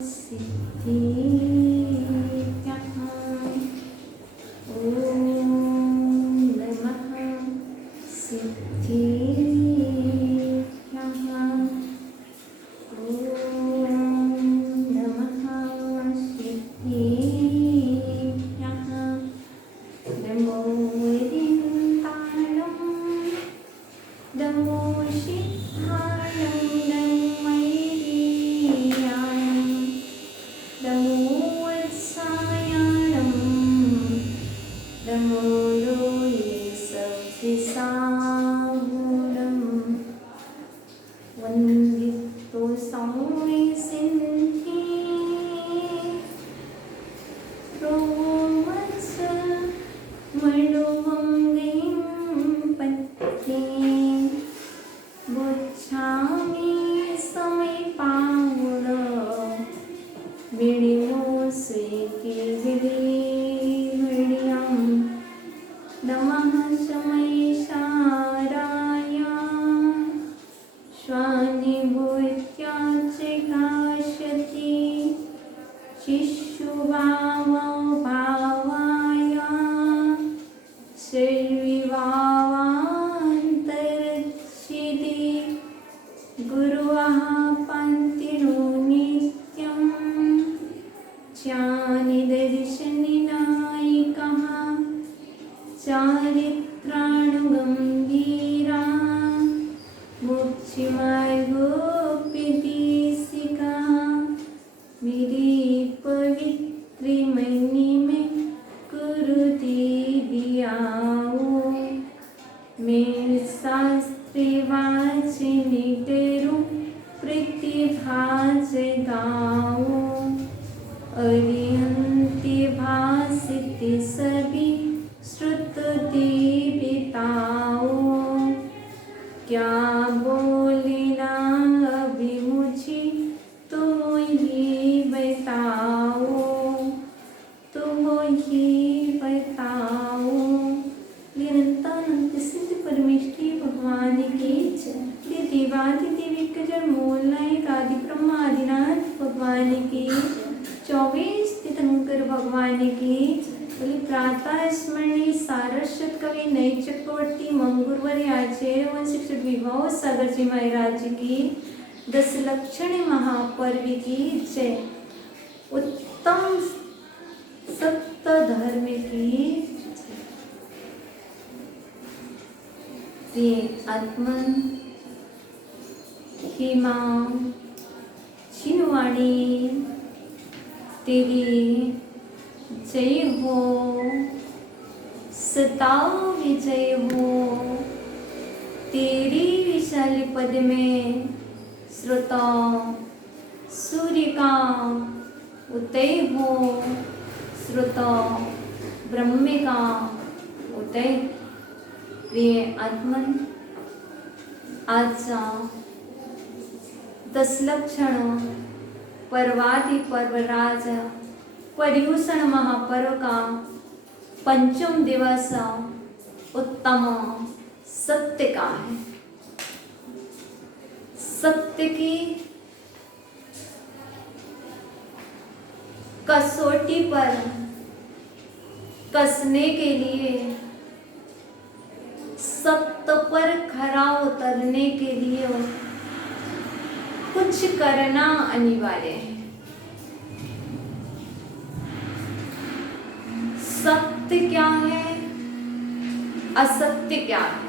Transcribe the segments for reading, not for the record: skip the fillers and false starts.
सिद्धि ओम नमः सिद्धि ओम नमः सिद्धि नमो वैदिन्ताणं नमो सिद्धाणं नमो वैदियाणं नमो वत्सायाणं नमो लोये सत्सिसागुणं वन्दितो सौम्ये सिन्धि प्रोमत्स मणुमङ्गीं पत्नीं बुच्छामि समीपावुर विडिमो स्वीति विडियं नमः शमैशाराय स्वानिभूत्याचिकाशति शिशुभावाय श्रीविभावान्तरक्षिति गुरुवः पन्तिनो नित्यं चानिदर्शनिनायिकः चारित्राणुगम्भीरा मोक्षमार्गोपदेशिका मेरी पवित्री मनी में कुरुति दियाओ मैं शास्त्री वाचिनी तेरू प्रतिभा जगाओ अरिहंति भासिति सभी श्रुति बिताओ क्या बोलिना अभी मुझे तुम ही बताओ तुम ही बताओ। निरंतानंद सिद्ध परमेश्वरी भगवान की जय। देवादि देविक जड़ मूल नायक आदि ब्रह्मादिनाथ भगवान की 24 तीर्थंकर भगवान की बोली। प्रातः स्मरणीय सारस्वत कवि नई चक्रवर्ती मंगुरवरी आचार्य वंशिष्ठ विभव सागर जी महाराज की 10 लक्षण महापर्व की जय। उत्तम सत्य धर्म की जय। आत्मन ही माँ छिनवाणी तेरी जय हो सदा विजय हो। तेरी विशाल पद में श्रोता सूर्य का उदय हो श्रोता ब्रह्म का उदय। प्रिय आत्मन आजचा 10 लक्षण पर्वादि पर्वराज पर्युषण महापर्व का पंचम दिवस उत्तम सत्य का है। सत्य की कसौटी पर कसने के लिए सत्य पर खरा उतरने के लिए कुछ करना अनिवार्य है। सत्य क्या है, असत्य क्या है।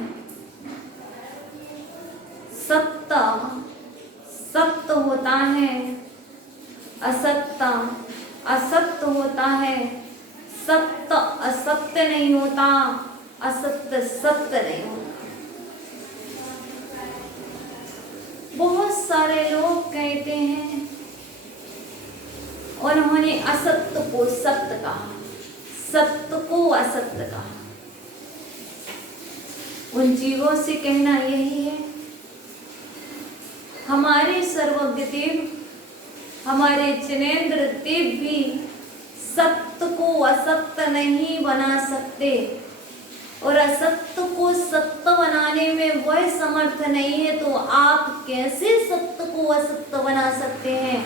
सत्य सत्य होता है, असत्य असत्य होता है। सत्य असत्य नहीं होता, असत्य सत्य नहीं होता। बहुत सारे लोग कहते हैं उन्होंने असत्य को सत्य कहा, सत्य को असत्य कहा। उन जीवों से कहना यही है, हमारे सर्वज्ञ देव हमारे जिनेंद्र देव भी सत्य को असत्य नहीं बना सकते और असत्य को सत्य बनाने में वह समर्थ नहीं है, तो आप कैसे सत्य को असत्य बना सकते हैं।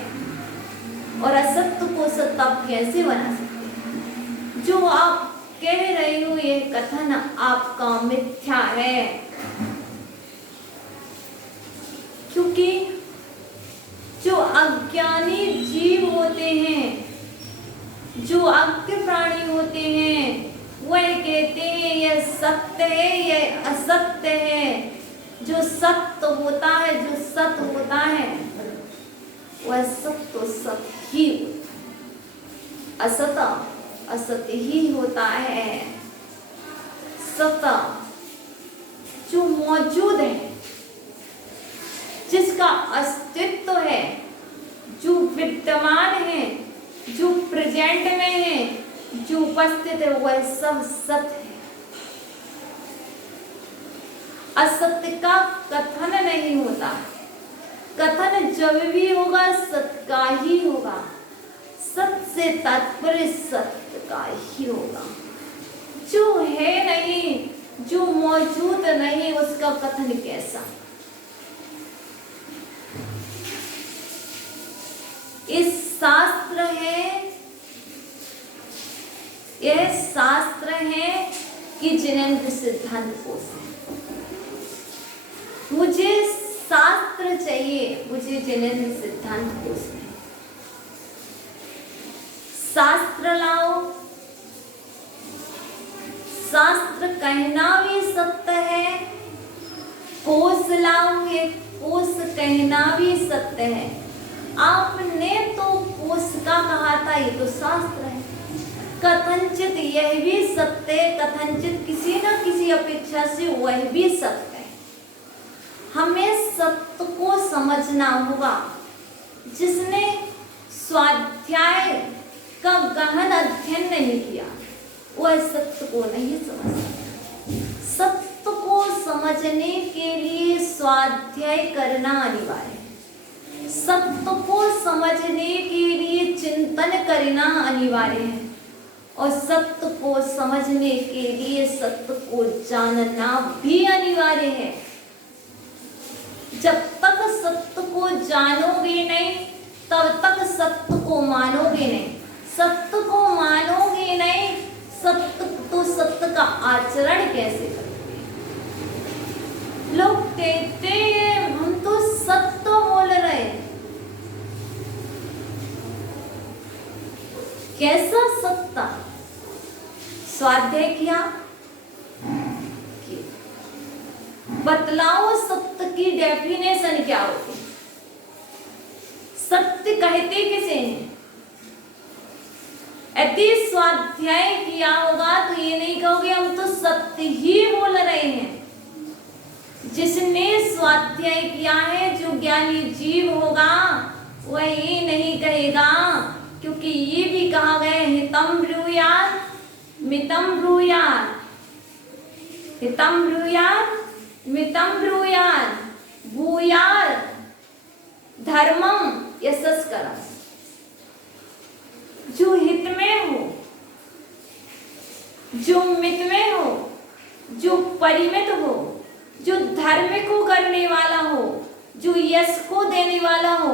और असत्य को सत्य आप कैसे बना सकते? जो आप कह रहे हो ये कथन आपका मिथ्या है, क्योंकि जो अज्ञानी जीव होते हैं, जो अज्ञ प्राणी होते हैं, वह कहते हैं यह सत्य है, यह असत्य है। जो सत्य होता है, जो सत्य होता है, वह सत्य तो सत्य ही होता है, असत्य असत्य ही होता है। सत्य जो मौजूद है, जिसका अस्तित्व है, जो विद्यमान है, जो प्रेजेंट में है, जो उपस्थित है, वह सब सत्य है। असत्य का कथन नहीं होता। कथन जब भी होगा सत्य का ही होगा। सत्य से तात्पर्य सत्य का ही होगा। जो है नहीं, जो मौजूद नहीं, उसका कथन कैसा? इस शास्त्र है, यह शास्त्र है कि जिनेंद्र सिद्धांत कोश है। मुझे शास्त्र चाहिए, मुझे जिनेंद्र सिद्धांत कोश है। शास्त्र लाओ, शास्त्र कहना भी सत्य है, कोश लाओगे, कोश कहना भी सत्य है। आपने तो कोश का कहा था, ये तो शास्त्र है। कथनचित यह भी सत्य है, कथनचित किसी न किसी अपेक्षा से वह भी सत्य है। हमें सत्य को समझना होगा। जिसने स्वाध्याय का गहन अध्ययन नहीं किया, वह सत्य को नहीं समझ सकता। सत्य को समझने के लिए स्वाध्याय करना अनिवार्य है। सत्य को समझने के लिए चिंतन करना अनिवार्य है, और सत्य को समझने के लिए सत्य को जानना भी अनिवार्य है। जब तक सत्य को जानोगे नहीं, तब तक सत्य को मानोगे नहीं। सत्य को मानोगे नहीं, सत्य तो सत्य का आचरण कैसे करोगे? लोग कहते हैं हम तो सत्य बोल रहे हैं। कैसा सत्य? स्वाध्याय किया, बतलाओ सत्य की डेफिनेशन क्या होती? सत्य कहते किसे हैं? यदि स्वाध्याय किया होगा तो ये नहीं कहोगे हम तो सत्य ही बोल रहे हैं। जिसने स्वाध्याय किया है, जो ज्ञानी जीव होगा, वह ये नहीं कहेगा, क्योंकि ये भी कहा गया है हितम ब्रूयात् मितम ब्रूयात्, हितम ब्रूयात् मितम ब्रूयात्, भूयात् धर्मम यशस्करम्। जो हित में हो, जो मित में हो, जो परिमित हो, जो धर्म को करने वाला हो, जो यश को देने वाला हो,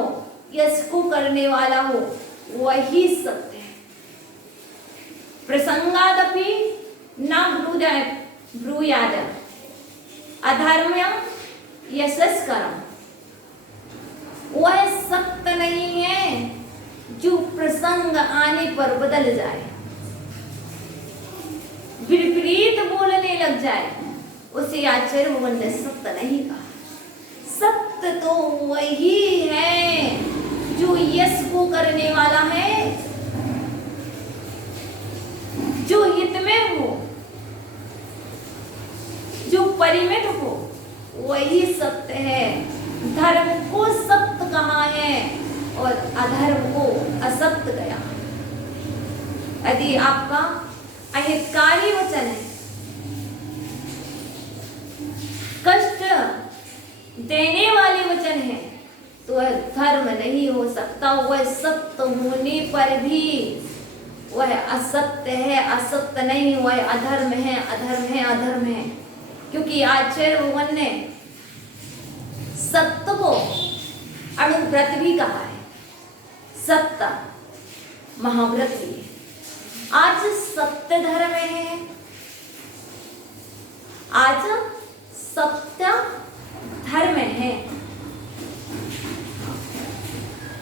यश को करने वाला हो, वही सत्य है। प्रसंगादपि न ब्रूयाद अधर्म्यम यशस्करम्। वह सत्य नहीं है जो प्रसंग आने पर बदल जाए, विपरीत बोलने लग जाए, उसे आचार्य भगवान ने सत्य नहीं कहा। सत्य तो वही है जो यश को करने वाला है, जो हित में हो, जो परिमित हो, वही सत्य है। धर्म को सत्य कहा है और अधर्म को असत्य गया। यदि आपका अहितकारी वचन है, कष्ट देने वाले वचन है, तो वह धर्म नहीं हो सकता। वह सत्य होने पर भी वह असत्य है, असत्य नहीं, वह अधर्म है, अधर्म है, अधर्म है। क्योंकि आचार्य भगवान ने सत्य को अणुव्रत भी कहा है। सत्य महाव्रत लिए। आज सत्य धर्म है, आज सत्य धर्म है,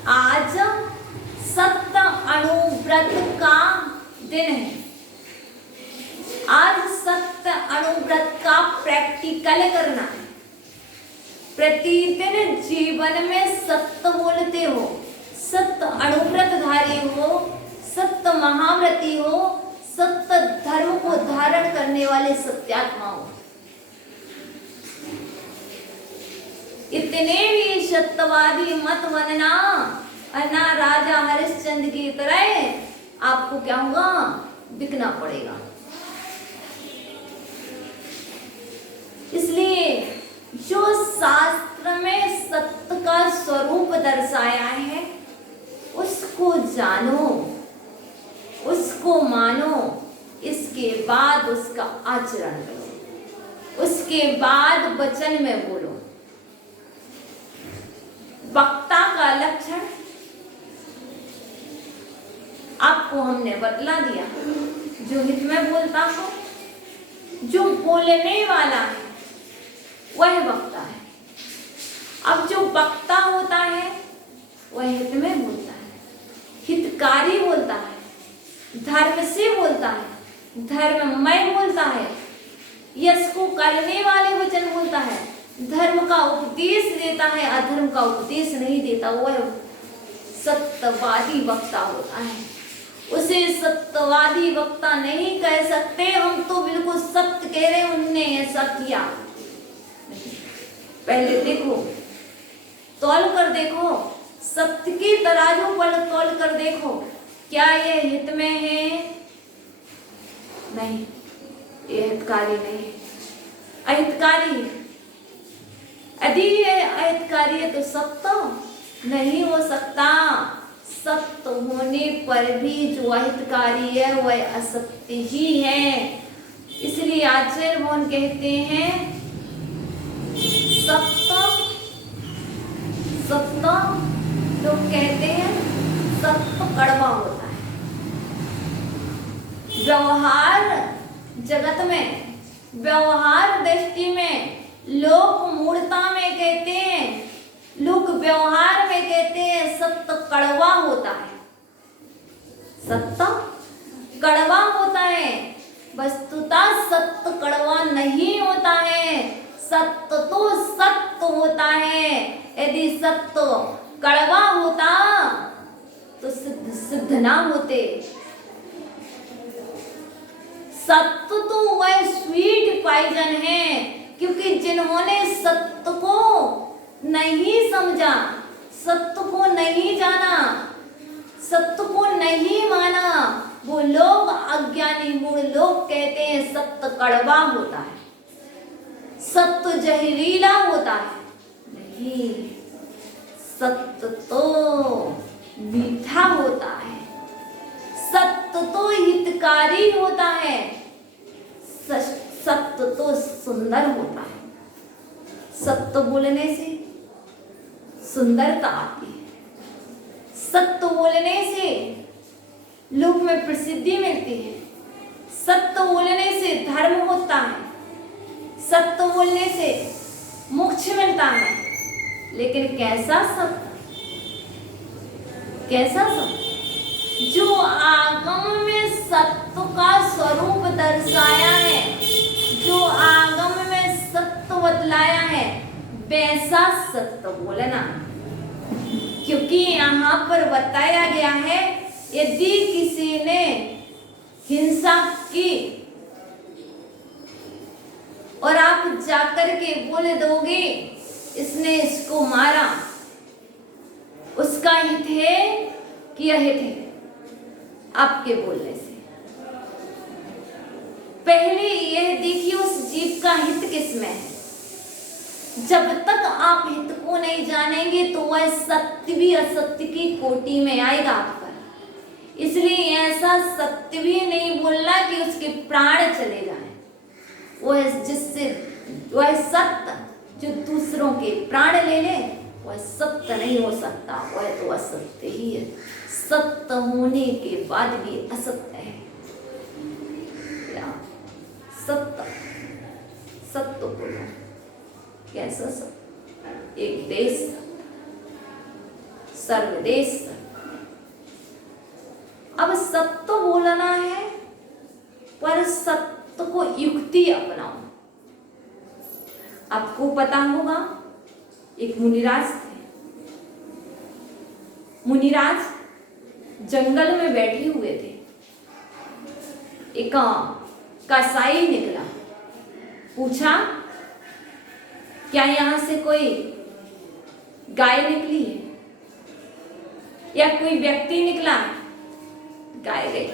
आज सत्य अनुव्रत का दिन है। आज सत्य अनुव्रत का प्रैक्टिकल करना है। प्रतिदिन जीवन में सत्य बोलते हो, सत्य अनुव्रतधारी हो, सत्य महाव्रती हो, सत्य धर्म को धारण करने वाले सत्यात्मा हो। इतने भी सत्यवादी मत बनना, अन्ना राजा हरिश्चंद्र की तरह आपको क्या होगा, बिकना पड़ेगा। इसलिए जो शास्त्र में सत्य का स्वरूप दर्शाया है उसको जानो, उसको मानो, इसके बाद उसका आचरण करो, उसके बाद वचन में बोलो। वक्ता का लक्षण आपको हमने बतला दिया, जो हित में बोलता हो, जो बोलने वाला है वह वक्ता है। अब जो वक्ता होता है वह हित में बोलता है, हितकारी बोलता है, धर्म से बोलता है, धर्ममय बोलता है, यश को करने वाले वचन बोलता है, धर्म का उपदेश देता है, अधर्म का उपदेश नहीं देता, वह सत्यवादी वक्ता होता है। उसे सत्यवादी वक्ता नहीं कह सकते हम, तो बिल्कुल सत्य कह रहे, उनने ऐसा किया। पहले देखो, तौल कर देखो, सत्य की तराजू पर तौल कर देखो, क्या ये हित में है? नहीं, ये हितकारी नहीं है, अहितकारी है। यदि ये अहितकारी है तो सत्य नहीं हो सकता। सत्य होने पर भी जो अहितकारी है वह असत्य ही है। इसलिए आचार्य भगवान कहते हैं सत्य, सत्य लोग कहते हैं सत्य कड़वा होता है। व्यवहार जगत में, व्यवहार दृष्टि में लोग मूर्ता में कहते हैं, लोग व्यवहार में कहते हैं सत्य कड़वा होता है, सत्य कड़वा होता है। वस्तुतः सत्य कड़वा नहीं होता है, सत्य तो सत्य होता है। यदि सत्य कड़वा होता तो सिद्ध ना होते। सत्य तो वह स्वीट पॉइजन है, क्योंकि जिन्होंने सत्य को नहीं समझा, सत्य को नहीं जाना, सत्य को नहीं माना, वो लोग अज्ञानी मूढ़ लोग कहते हैं सत्य कड़वा होता है, सत्य जहरीला होता है। नहीं, सत्य तो मीठा होता है, सत्य तो हितकारी होता है, सत्य तो सुंदर होता है। सत्य बोलने से सुंदरता आती है, सत्य बोलने से लोक में प्रसिद्धि मिलती है, सत्य बोलने से धर्म होता है, सत्य बोलने से मोक्ष मिलता है। लेकिन कैसा सत्य? कैसा सत्य? जो आगम में सत्य का स्वरूप दर्शाया है, जो आगम में सत्य बतलाया है, वैसा सत्य बोलना। क्योंकि यहाँ पर बताया गया है यदि किसी ने हिंसा की और आप जाकर के बोल दोगे इसने इसको मारा, उसका हित है कि अहित है? आपके बोलने से पहले यह देखिए उस जीव का हित किसमें है। जब तक आप हित को नहीं जानेंगे तो वह सत्य भी असत्य की कोटि में आएगा आप पर। इसलिए ऐसा सत्य भी नहीं बोलना कि उसके प्राण चले जाएं। वह जिससे वह सत्य जो दूसरों के प्राण ले ले वह सत्य नहीं हो सकता, वह तो असत्य ही है। सत्य होने के बाद भी असत्य है। सत्य सत्य बोलो, कैसा सत्य? एक देश सर्वदेश। अब सत्य बोलना है, पर सत्य को युक्ति अपनाओ। आपको पता होगा, एक मुनिराज थे। मुनिराज जंगल में बैठे हुए थे। एक कसाई निकला, पूछा क्या यहां से कोई गाय निकली है, या कोई व्यक्ति निकला? गाय गई।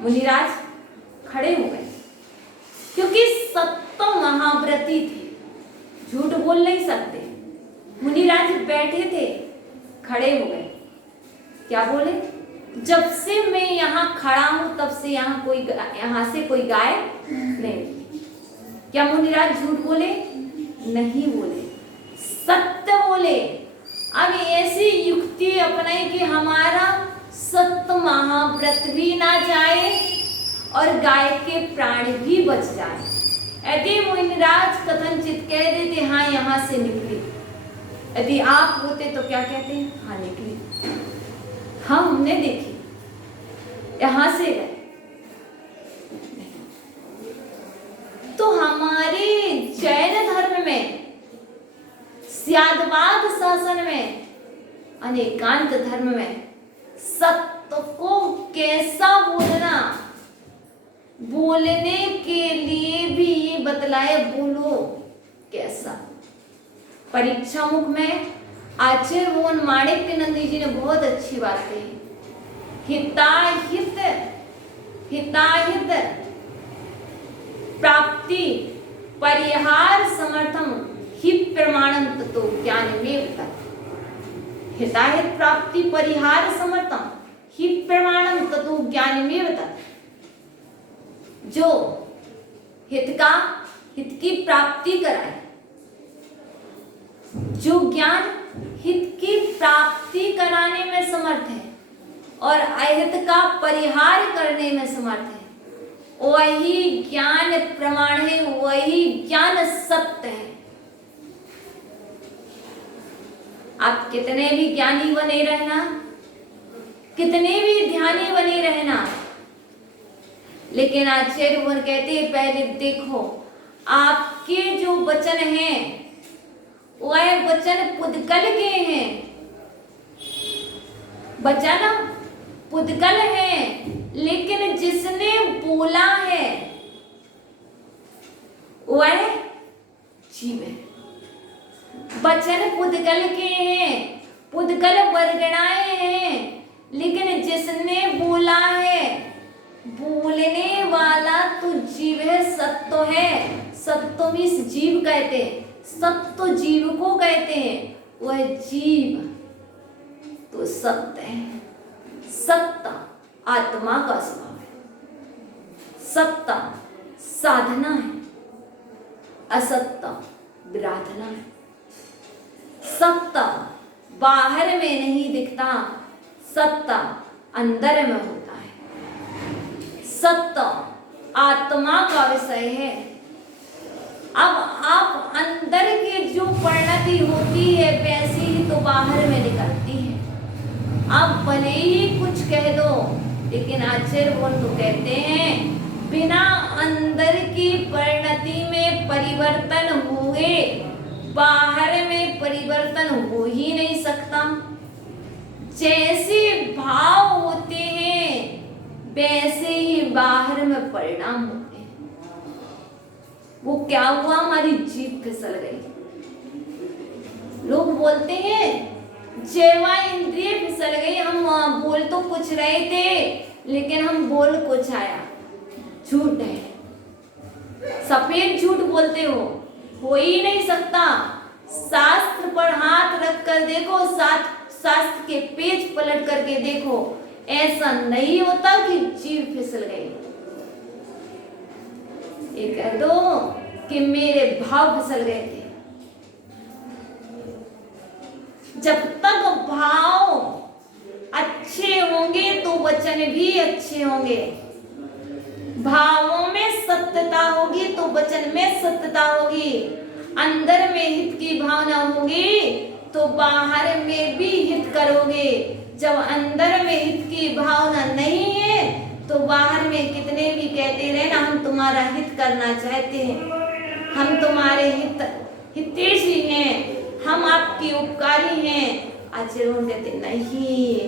मुनिराज खड़े हो गए, क्योंकि सत्य महाव्रती थे, झूठ बोल नहीं सकते। मुनिराज बैठे थे, खड़े हो गए। क्या बोले? जब से मैं यहाँ खड़ा हूं तब से यहाँ से कोई गाय नहीं मिली। क्या मुनिराज झूठ बोले? नहीं बोले, सत्य बोले। अब ऐसी युक्ति अपनाई कि हमारा सत्य महाव्रत भी ना जाए और गाय के प्राण भी बच जाए। यदि मुनिराज कथनचित कह देते हाँ यहाँ से निकली, यदि आप होते तो क्या कहते? हाँ निकली, हाँ हमने देखी, यहां से गए। तो हमारे जैन धर्म में, स्यादवाद शासन में, अनेकांत धर्म में सत्य को कैसा बोलना, बोलने के लिए भी ये बतलाए, बोलो कैसा। परीक्षा मुख में आचार्य मोहन माणिक्यनंदी जी ने बहुत अच्छी बात कही। हिताहित हिताहित प्राप्ति परिहार समर्थम हि प्रमाणम ततो ज्ञानमेव तत्। हिताहित प्राप्ति परिहार समर्थम हि प्रमाणम ततो ज्ञानमेव तत्। जो हित की प्राप्ति कराए, जो ज्ञान हित की प्राप्ति कराने में समर्थ है और अहित का परिहार करने में समर्थ है, वही ज्ञान प्रमाण है, वही ज्ञान सत्य है। आप कितने भी ज्ञानी बने रहना, कितने भी ध्यानी बने रहना, लेकिन आचार्य वो कहते हैं पहले देखो आपके जो वचन हैं वह वचन पुद्गल के हैं। वचन पुद्गल है, लेकिन जिसने बोला है वह जीव है। वचन पुद्गल के हैं, पुद्गल वर्गणाएं हैं, लेकिन जिसने बोला है, बोलने वाला तो जीव है, सत्य है। सत्य मीन्स जीव कहते हैं, सत्य जीव को कहते हैं, वह जीव तो सत्य है। सत्य आत्मा का स्वभाव है, सत्य साधना है, असत्य विराधना है। सत्य बाहर में नहीं दिखता, सत्य अंदर में होता है। सत्य आत्मा का विषय है। अब आप अंदर की जो परिणति होती है वैसी ही तो बाहर में निकलती है। आप भले ही कुछ कह दो, लेकिन आचार्य वो तो कहते हैं बिना अंदर की परिणति में परिवर्तन हुए बाहर में परिवर्तन हो ही नहीं सकता। जैसे भाव होते हैं वैसे ही बाहर में परिणाम होते हैं। वो क्या हुआ, हमारी जीभ फिसल गई। लोग बोलते हैं जेवा इंद्रिय फिसल गई, हम बोल तो कुछ रहे थे लेकिन हम बोल कुछ आया। झूठ है, सफेद झूठ बोलते हो ही नहीं सकता। शास्त्र पर हाथ रख कर देखो, शास्त्र के पेज पलट करके देखो, ऐसा नहीं होता कि जीभ फिसल गई। ये कह दो कि मेरे भाव फिसल गए थे, जब तक भाव अच्छे होंगे तो वचन भी अच्छे होंगे। भावों में सत्यता होगी तो वचन में सत्यता होगी। अंदर में हित की भावना होगी तो बाहर में भी हित करोगे। जब अंदर में हित की भावना नहीं है तो बाहर में कितने भी कहते रहे ना हम तुम्हारा हित करना चाहते हैं, हम तुम्हारे हितैषी हैं, हम आपके उपकारी हैं, आचरण कहते नहीं,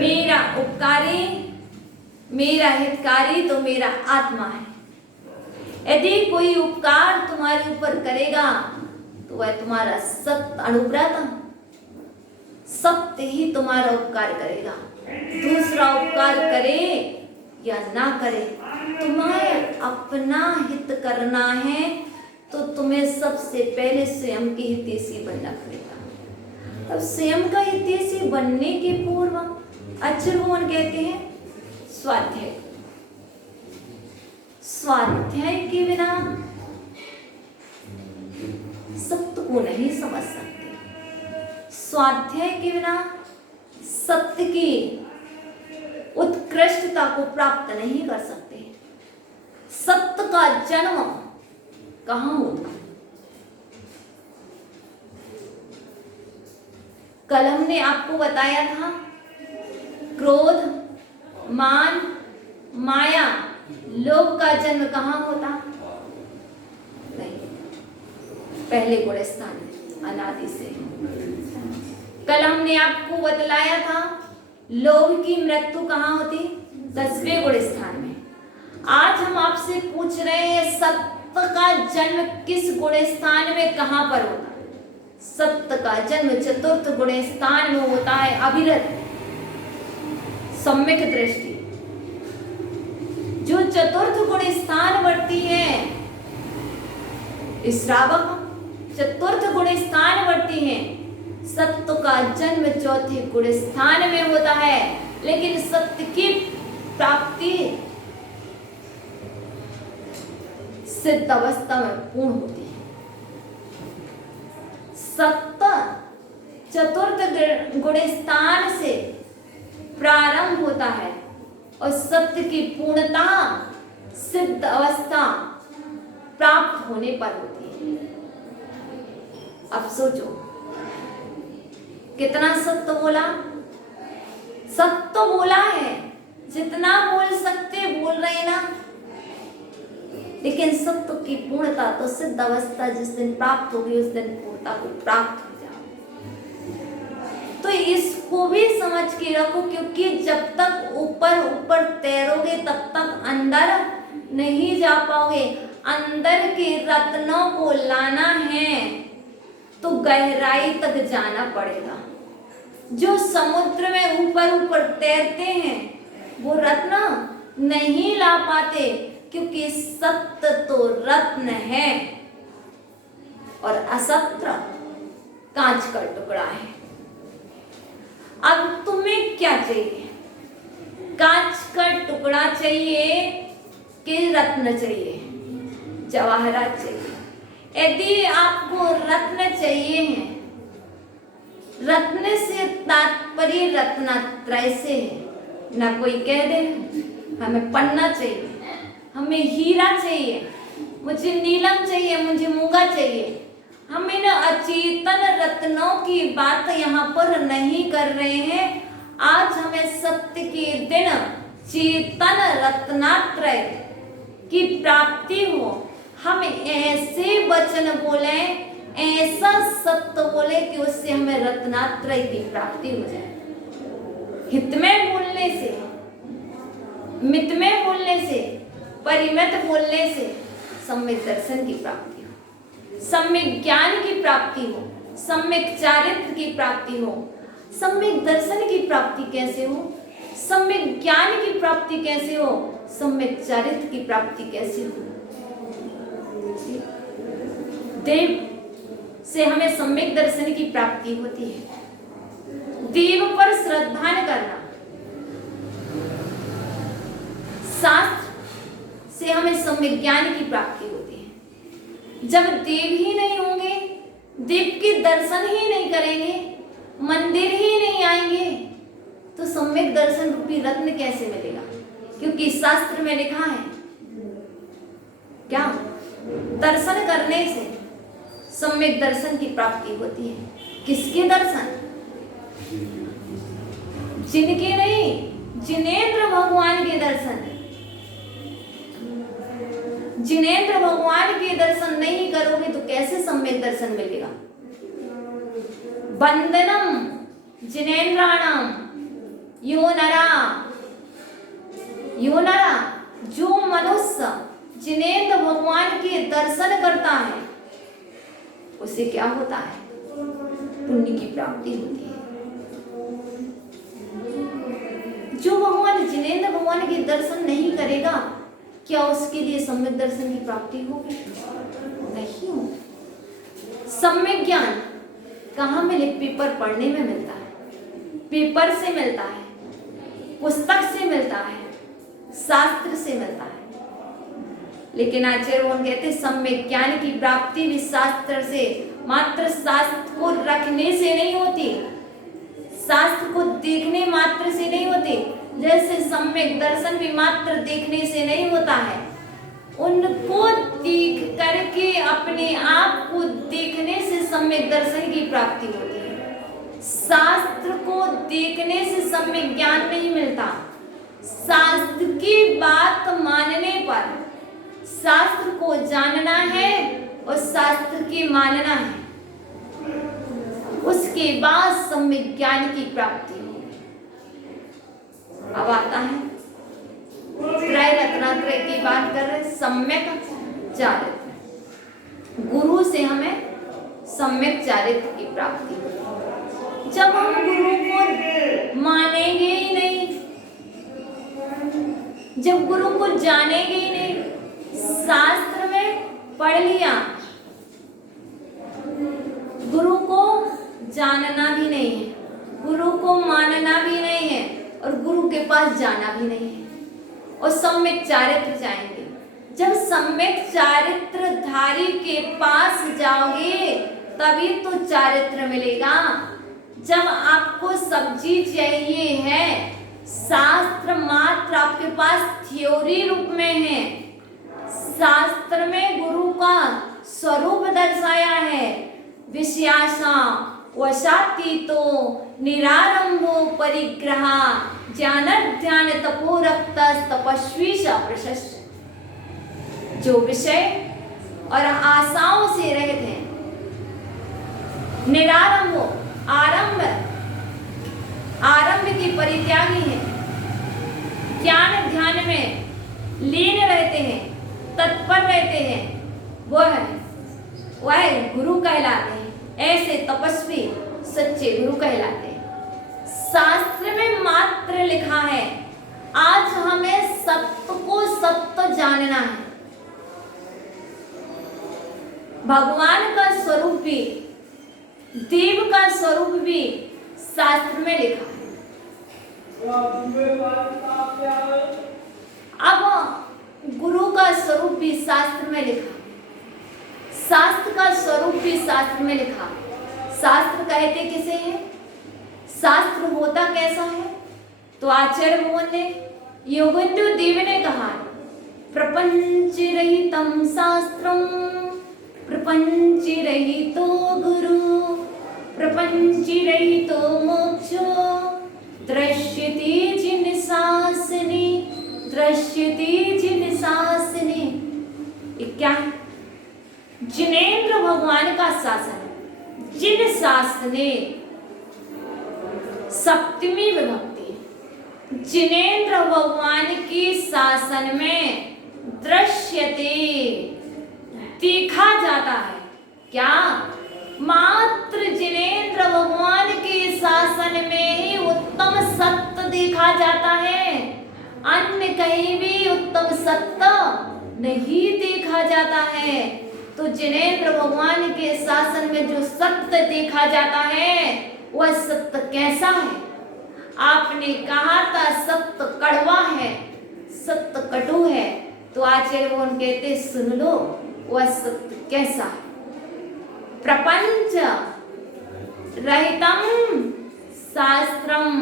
मेरा उपकारी मेरा हितकारी तो मेरा आत्मा है। यदि कोई उपकार तुम्हारे ऊपर करेगा तो वह तुम्हारा सत्य अनुग्रह, सत्य ही तुम्हारा उपकार करेगा। दूसरा उपकार करे या ना करे, तुम्हें अपना हित करना है तो तुम्हें सबसे पहले स्वयं की हितैषी बनना पड़ेगा। तब स्वयं का हितैषी बनने के पूर्व अक्षर भुवन कहते हैं स्वाध्याय। स्वाध्याय के बिना सत्य को नहीं समझ सकते। स्वाध्याय के बिना सत्य की उत्कृष्टता को प्राप्त नहीं कर सकते। सत्य का जन्म कहाँ होता? कल हमने आपको बताया था क्रोध, मान, माया, लोभ का जन्म कहाँ होता? नहीं, पहले गुण स्थान में, अनादि से। कल हमने आपको बतलाया था लोभ की मृत्यु कहाँ होती? 10वें गुण स्थान में। आज हम आपसे पूछ रहे हैं सत्य का जन्म किस गुण स्थान में कहाँ पर होता? सत्य का जन्म 4th गुण स्थान में होता है। अविरत सम्यक दृष्टि जो 4th गुण स्थान वर्ती है, श्रावक 4th गुण स्थान वर्ती है। सत्य का जन्म 4थे गुण स्थान में होता है, लेकिन सत्य की प्राप्ति सिद्ध अवस्था में पूर्ण होती है। सत्य 4th गुण स्थान से प्रारंभ होता है और सत्य की पूर्णता सिद्ध अवस्था प्राप्त होने पर होती है। अब सोचो कितना सत्य बोला? सत्य बोला है, जितना बोल सकते बोल रहे ना, लेकिन सत्य की पूर्णता तो सिद्ध अवस्था जिस दिन प्राप्त होगी उस दिन पूर्णता को प्राप्त हो जाओ। तो इसको भी समझ के रखो, क्योंकि जब तक ऊपर ऊपर तैरोगे तब तक अंदर नहीं जा पाओगे। अंदर के रत्नों को लाना है तो गहराई तक जाना पड़ेगा। जो समुद्र में ऊपर ऊपर तैरते हैं वो रत्न नहीं ला पाते, क्योंकि सत्य तो रत्न है और असत्य कांच का टुकड़ा है। अब तुम्हें क्या चाहिए? कांच का टुकड़ा चाहिए कि रत्न चाहिए, जवाहरात चाहिए? यदि आपको रत्न चाहिए है, रत्न से तात्पर्य रत्नत्रय से है। ना कोई कह दे हमें पन्ना चाहिए, हमें हीरा चाहिए, मुझे नीलम चाहिए, मुझे मूंगा चाहिए। हम इन अचेतन रत्नों की बात यहाँ पर नहीं कर रहे हैं। आज हमें सत्य के दिन चेतन रत्नात्रय की प्राप्ति हो। हम ऐसे वचन बोले, ऐसा सत्य बोले कि उससे हमें रत्नात्रय की प्राप्ति हो जाए। हित में बोलने से, मित में बोलने से, परिमित बोलने से सम्यक दर्शन की प्राप्ति हो, सम्यक ज्ञान की प्राप्ति हो, सम्यक चारित्र की प्राप्ति हो। सम्यक दर्शन की प्राप्ति कैसे हो? सम्यक ज्ञान की प्राप्ति कैसे हो? सम्यक चारित्र की प्राप्ति कैसे हो? देव से हमें सम्यक दर्शन की प्राप्ति होती है। देव पर श्रद्धा करना, शास्त्र से हमें सम्यक ज्ञान की प्राप्ति होती है। जब देव ही नहीं होंगे दीप के दर्शन ही नहीं करेंगे, मंदिर ही नहीं आएंगे, तो सम्यक दर्शन रूपी रत्न कैसे मिलेगा? क्योंकि शास्त्र में लिखा है क्या? दर्शन करने से सम्यक दर्शन की प्राप्ति होती है। किसके दर्शन? जिनके नहीं, जिनेंद्र भगवान के दर्शन। जिनेंद्र भगवान के दर्शन नहीं करोगे तो कैसे सम्यक दर्शन मिलेगा? वंदनम जिनेंद्राणाम यो नरा, जो मनुष्य जिनेंद्र भगवान के दर्शन करता है उसे क्या होता है? पुण्य की प्राप्ति होती है। जो भगवान जिनेंद्र भगवान के दर्शन नहीं करेगा, क्या उसके लिए सम्यक दर्शन की प्राप्ति होगी? नहीं होगी। सम्यक ज्ञान कहाँ मिले? पेपर पढ़ने में मिलता है, पेपर से मिलता है, पुस्तक से मिलता है, शास्त्र से मिलता है। लेकिन आचार्य भगवान कहते सम्यक ज्ञान की प्राप्ति भी शास्त्र से, मात्र शास्त्र को रखने से नहीं होती, शास्त्र को देखने मात्र से नहीं होती। जैसे सम्यक दर्शन भी मात्र देखने से नहीं होता है, उनको देख करके अपने आप को देखने से सम्यक दर्शन की प्राप्ति होती है। शास्त्र को देखने से सम्यक ज्ञान नहीं मिलता। शास्त्र की बात मानने पर शास्त्र को जानना है और शास्त्र की मानना है, उसके बाद सम्यक ज्ञान की प्राप्ति होगी। अब आता है त्रय रत्नात्रय की बात कर रहे, सम्यक चारित्र। गुरु से हमें सम्यक चारित्र की प्राप्ति होगी। जब हम गुरु को मानेंगे ही नहीं, जब गुरु को जानेंगे ही नहीं, शास्त्र में पढ़ लिया, गुरु को जानना भी नहीं है, गुरु को मानना भी नहीं है और गुरु के पास जाना भी नहीं है, और सम्यक चारित्र जाएंगे। जब सम्यक चारित्र धारी के पास जाओगे तभी तो चारित्र मिलेगा। जब आपको सब्जी चाहिए है, शास्त्र मात्र आपके पास थ्योरी रूप में है, शास्त्र में गुरु का स्वरूप दर्शाया है। विषयाशा वशातीतो निरारंभो परिग्रह ज्ञान ध्यान तपो रक्त तपस्वी प्रशस्त। जो विषय और आशाओं से रहित हैं, निरारंभो, आरंभ की परित्यागी है, ज्ञान ध्यान में लीन रहते हैं, तत्पर रहते हैं, वह गुरु कहलाते हैं। ऐसे तपस्वी सच्चे गुरु कहलाते हैं। शास्त्र में मात्र लिखा है, आज हमें सत्य को सत्य जानना है। भगवान का स्वरूप भी, देव का स्वरूप भी शास्त्र में लिखा है। अब गुरु का स्वरूप भी शास्त्र में लिखा, शास्त्र का स्वरूप भी शास्त्र में लिखा। शास्त्र कहते किसे हैं? शास्त्र होता कैसा है? तो आचार्य भगवान ने, योगेंद्र देव ने कहा, प्रपंच रहितम शास्त्रम प्रपंच रहितो गुरु प्रपंच रहितो मोक्षो दृश्यते जिन शासने दृश्यते जिन शासने। क्या है? जिनेंद्र भगवान का शासन, जिन शासने, सप्तमी विभक्ति, जिनेंद्र भगवान की शासन में दृश्यते, देखा जाता है। क्या? मात्र जिनेंद्र भगवान के शासन में ही उत्तम सत्य देखा जाता है, अन्य कहीं भी उत्तम सत्य नहीं देखा जाता है। तो जिनेंद्र भगवान के शासन में जो सत्य देखा जाता है वह सत्य कैसा है? आपने कहा था सत्य कड़वा है, सत्य कटु है, तो आचार्य भगवान कहते सुन लो वह सत्य कैसा है। प्रपंच रहितम शास्त्रम,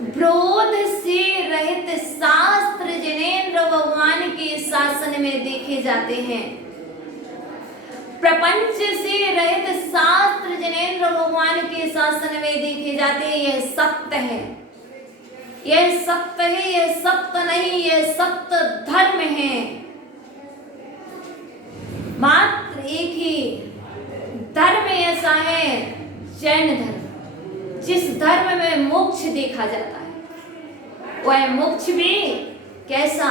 विरोध से रहित शास्त्र जिनेंद्र भगवान के शासन में देखे जाते हैं। प्रपंच से रहित शास्त्र जिनेंद्र भगवान के शासन में देखे जाते हैं। यह सत्य है, यह सत्य है, यह सत्य नहीं, यह सत्य धर्म है। मात्र एक ही धर्म ऐसा है, जैन धर्म, जिस धर्म में मोक्ष देखा जाता है। वह मोक्ष भी कैसा?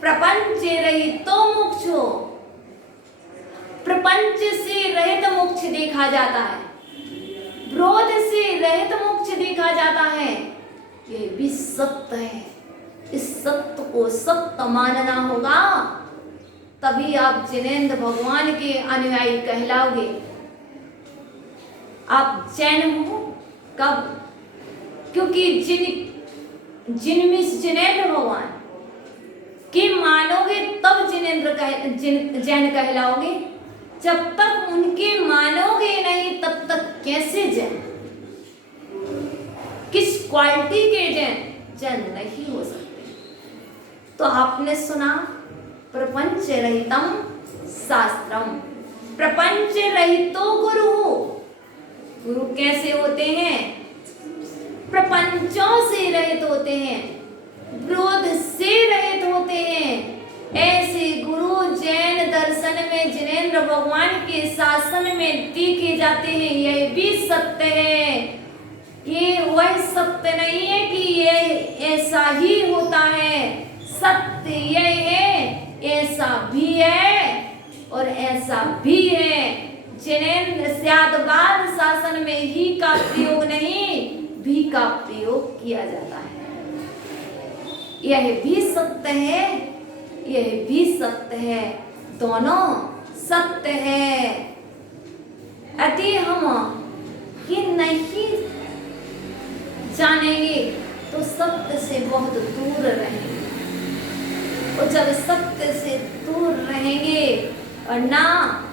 प्रपंच रहित तो मोक्ष हो, प्रपंच से रहित मोक्ष देखा जाता है, विरोध से रहित मोक्ष देखा जाता है। यह भी सत्य है। इस सत्य को सत्य मानना होगा, तभी आप जिनेंद्र भगवान के अनुयायी कहलाओगे। आप जैन हो कब? क्योंकि जिनमें जिनेंद्र भगवान की मानोगे तब जैन कहलाओगे। जब तक उनके मानोगे नहीं तब तक कैसे जैन? किस क्वालिटी के जैन नहीं हो सकते। तो आपने सुना प्रपंच रहितम शास्त्रम, प्रपंच रहितो गुरु। गुरु कैसे होते हैं? प्रपंचों से रहित होते हैं, विरोध से रहित होते हैं। ऐसे गुरु जैन दर्शन में जिनेंद्र भगवान के शासन में देखे जाते हैं। यह भी सत्य है। ये वह सत्य नहीं है कि यह ऐसा ही होता है। सत्य यह है, ऐसा भी है और ऐसा भी है। जिनेंद्र स्यादवाद शासन में ही का प्रयोग नहीं, भी का प्रयोग किया जाता है। यह भी सत्य है, यह भी सत्य है, दोनों सत्य है। अति हम ये नहीं जानेंगे तो सत्य से बहुत दूर रहेंगे। और जब सत्य से दूर रहेंगे और ना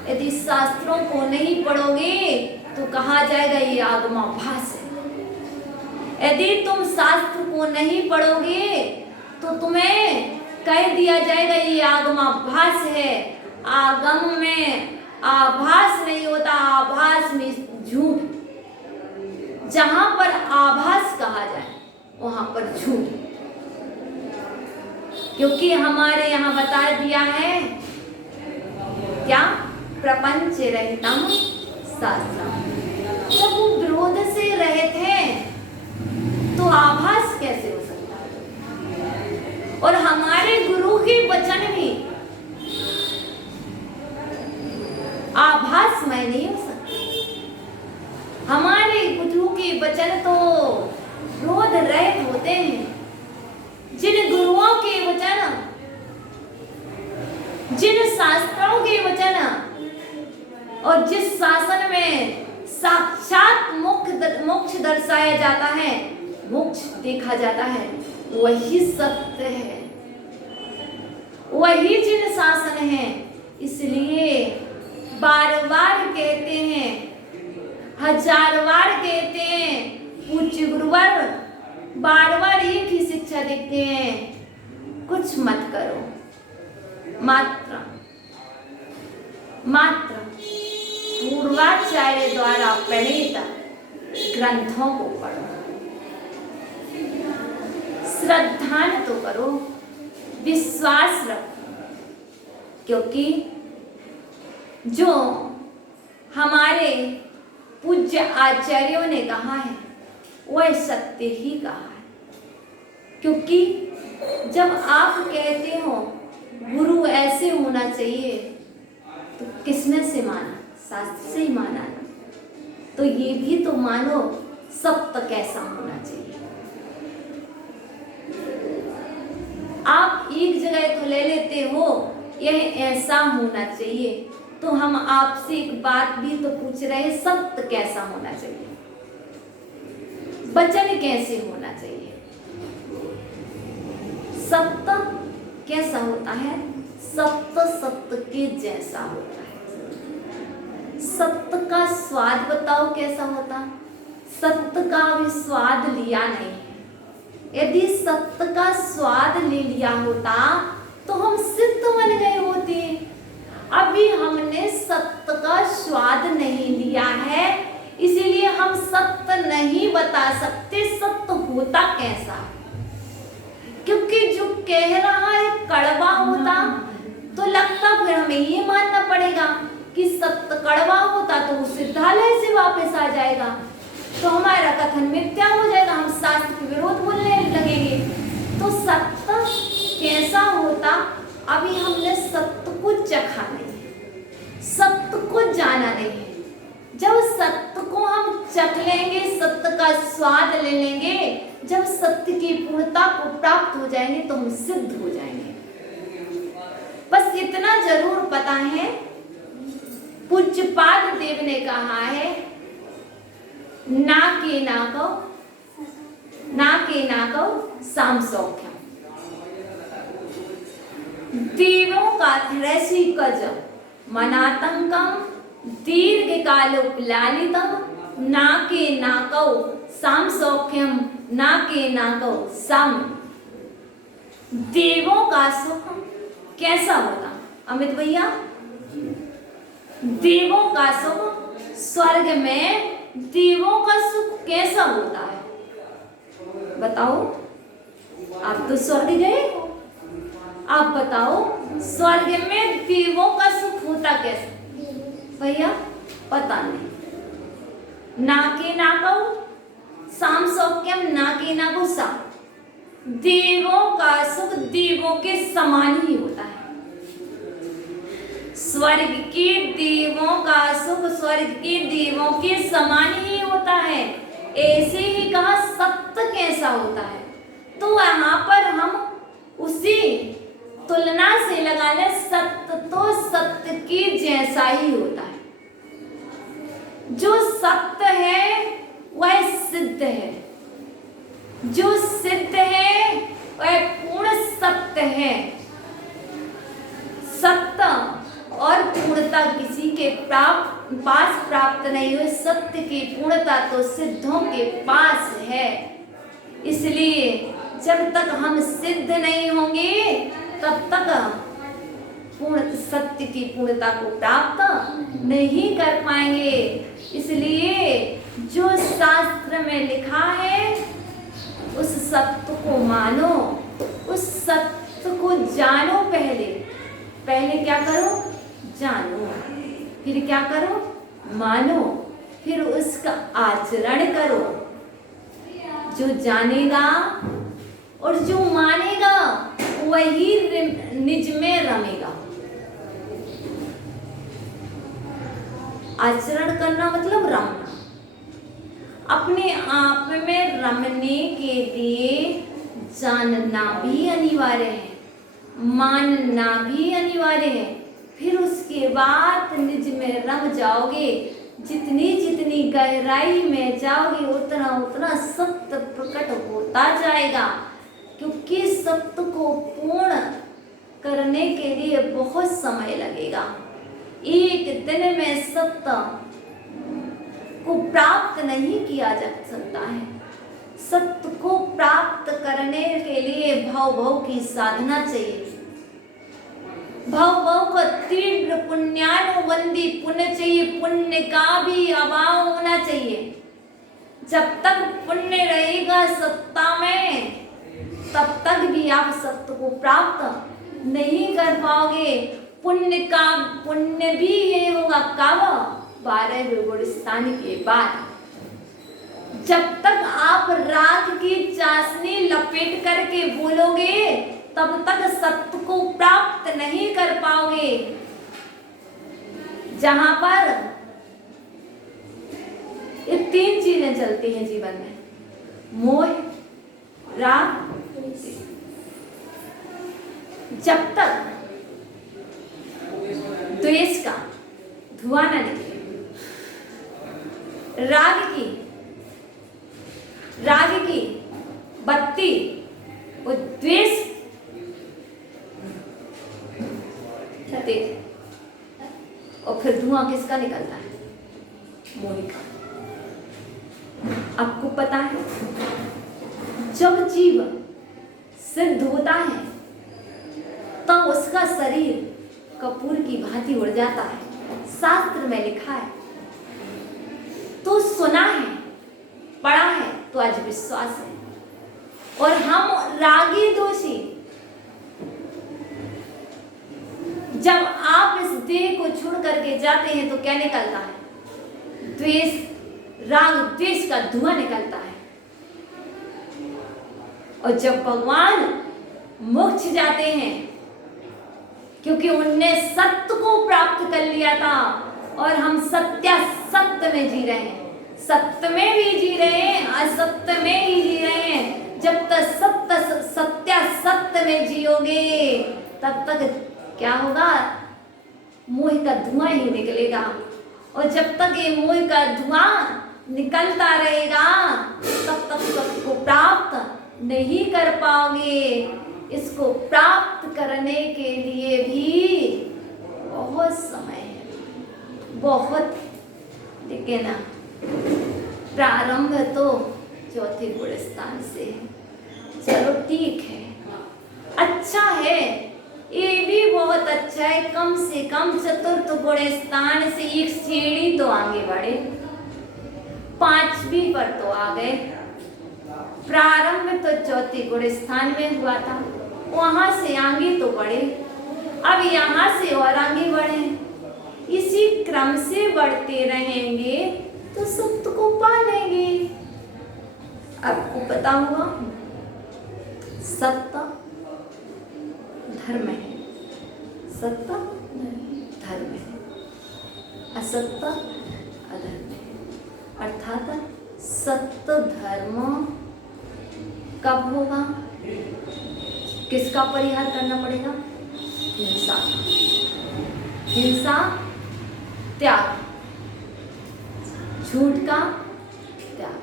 यदि शास्त्रों को नहीं पढ़ोगे तो कहा जाएगा ये आगमाभास है। यदि तुम शास्त्र को नहीं पढ़ोगे तो तुम्हें कह दिया जाएगा ये आगमाभास है। आगम में आभास नहीं होता, आभास में झूठ। जहां पर आभास कहा जाए वहां पर झूठ। क्योंकि हमारे यहाँ बता दिया है क्या? प्रपंच रहितम शास्त्रम। जब वो विरोध से रहित हैं तो आभास कैसे हो सकता है? और हमारे गुरु के वचन भी आभासमय नहीं हो सकते। हमारे गुरु के वचन तो विरोध रहित होते हैं। जिन गुरुओं के वचन, जिन शास्त्रों के वचन और जिस शासन में साक्षात मोक्ष दर्शाया जाता है, मोक्ष देखा जाता है, वही सत्य है, वही जिन शासन है। इसलिए बार बार कहते हैं, हजार बार कहते हैं, पूज्य गुरुवर बार बार एक ही शिक्षा देते हैं, कुछ मत करो, मात्र पूर्वाचार्य द्वारा प्रणीत ग्रंथों को पढ़ो, श्रद्धान तो करो, विश्वास रखो। क्योंकि जो हमारे पूज्य आचार्यों ने कहा है वह सत्य ही कहा है। क्योंकि जब आप कहते हो गुरु ऐसे होना चाहिए तो किसने से माना? शास्त्र से ही माना ना। तो ये भी तो मानो सत्य कैसा होना चाहिए। आप एक जगह तो ले लेते हो यह ऐसा होना चाहिए, तो हम आपसे एक बात भी तो पूछ रहे हैं, सत्य कैसा होना चाहिए, वचन कैसे होना चाहिए। सत्य कैसा होता है? सत्य सत्य के जैसा होता है। सत्य का स्वाद बताओ कैसा होता। सत्य का भी स्वाद लिया नहीं है। यदि सत्य का स्वाद ले लिया होता तो हम सिद्ध बन गए होते। अभी हमने सत्य का स्वाद नहीं लिया है, इसीलिए हम सत्य नहीं बता सकते सत्य होता कैसा। क्योंकि जो कह रहा है कड़वा होता तो लगता फिर हमें ये मानना पड़ेगा कि सत्य कड़वा होता तो वो सिद्धालय से वापस आ जाएगा, तो हमारा कथन मिथ्या हो जाएगा, हम शास्त्र के विरोध बोलने लगेंगे। तो सत्य कैसा होता अभी हमने सत्य को चखा नहीं, सत्य को जाना नहीं है। जब सत्य को हम चख लेंगे, सत्य का स्वाद ले लेंगे, जब सत्य की पूर्णता को प्राप्त हो जाएंगे तो हम सिद्ध हो जाएंगे। बस इतना जरूर पता है, पूज्यपाद देव ने कहा है ना के ना को साम सौख्यम। देवों का ऋषि कज मनातंकम दीर्घ कालोपलालितम ना कौ साम सौख्यम ना कौ साम। देवों का सुख कैसा होता अमित भैया? देवों का सुख, स्वर्ग में देवों का सुख कैसा होता है बताओ? आप तो स्वर्ग गए, आप बताओ स्वर्ग में देवों का सुख होता कैसा? भैया पता नहीं। ना कौ साम सौख्यम ना कौ साम। देवों का सुख देवों के समान ही होता है। स्वर्ग के देवों का सुख स्वर्ग के देवों के समान ही होता है। ऐसे ही कहा सत्य कैसा होता है, तो यहाँ पर हम उसी तुलना से लगा ले, सत्य तो सत्य के जैसा ही होता है। जो सत्य है वह सिद्ध है, जो सिद्ध है वह पूर्ण सत्य है। सत्य और पूर्णता किसी के पास प्राप्त नहीं हुई, सत्य की पूर्णता तो सिद्धों के पास है। इसलिए जब तक हम सिद्ध नहीं होंगे तब तक पूर्ण सत्य की पूर्णता को प्राप्त नहीं कर पाएंगे। इसलिए जो शास्त्र में लिखा है उस सत्य को मानो, उस सत्य को जानो। पहले क्या करो? जानो, फिर क्या करो? मानो, फिर उसका आचरण करो। जो जानेगा और जो मानेगा वही निज में रमेगा। आचरण करना मतलब रमना। अपने आप में रमने के लिए जानना भी अनिवार्य है, मानना भी अनिवार्य है। फिर उसके बाद निज में रम जाओगे। जितनी जितनी गहराई में जाओगे उतना उतना सत्य प्रकट होता जाएगा, क्योंकि सत्य को पूर्ण करने के लिए बहुत समय लगेगा। एक दिन में सत्य को प्राप्त नहीं किया जा सकता है। सत्य को प्राप्त करने के लिए भव की साधना चाहिए। भव को तीव्र पुण्यानुबंधी पुण्य चाहिए, पुण्य का भी अभाव होना चाहिए। जब तक पुण्य रहेगा सत्ता में तब तक भी आप सत्य को प्राप्त नहीं कर पाओगे। पुण्य भी ये होगा कब? 12वें गुण स्थान के बाद। जब तक आप राग की चाशनी लपेट करके बोलोगे तब तक सत्य को प्राप्त नहीं कर पाओगे। जहां पर ये 3 चीजें चलती हैं जीवन में, मोह, राग, जब तक द्वेष का धुआं न निकले, राग की बत्ती वो द्वेष और फिर धुआं किसका निकलता है? मोह का। आपको पता है, जब जीव सिद्ध होता है तब उसका शरीर कपूर की भांति उड़ जाता है। शास्त्र में लिखा है, तो सुना है, पढ़ा है, तो आज विश्वास है। और हम रागी दोषी, जब आप इस देह को छोड़ करके जाते हैं तो क्या निकलता है? द्वेष, राग द्वेष का धुआं निकलता है। और जब भगवान मोक्ष जाते हैं, क्योंकि उनने सत्य को प्राप्त कर लिया था और हम सत्य में जी रहे हैं, सत्य में भी जी रहे हैं, असत्य में ही जी रहे हैं। जब तक सत्य में जियोगे तब तक क्या होगा? मोह का धुआं ही निकलेगा। और जब तक ये मोह का धुआं निकलता रहेगा तब तक सबको प्राप्त नहीं कर पाओगे। इसको प्राप्त करने के लिए भी बहुत समय है, बहुत। लेकिन प्रारंभ तो चौथे गुण स्थान से है। चलो ठीक है, अच्छा है, ये भी बहुत अच्छा है। कम से कम चतुर्थ गुण स्थान से एक सीढ़ी तो आगे बढ़े, 5वीं पर तो आ गए। प्रारंभ तो चौथे गुण स्थान में हुआ था, वहां से आगे तो बढ़े, अब यहाँ से और आगे बढ़े। इसी क्रम से बढ़ते रहेंगे तो सत्य को पा लेंगे। आपको पता होगा, सत्य धर्म है, सत्य धर्म है, असत्य अधर्म है। अर्थात सत्य धर्म कब होगा? किसका परिहार करना पड़ेगा? हिंसा, हिंसा त्याग, झूठ का त्याग।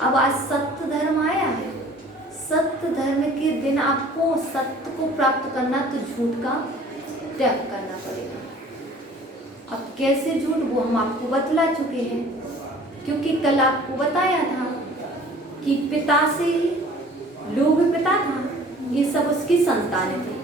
अब आज सत्य धर्म आया है, सत्य धर्म के दिन आपको सत्य को प्राप्त करना तो झूठ का त्याग करना पड़ेगा। अब कैसे झूठ, वो हम आपको बतला चुके हैं, क्योंकि कल आपको बताया था कि पिता से लोभ पिता था, ये सब उसकी संतानें थी।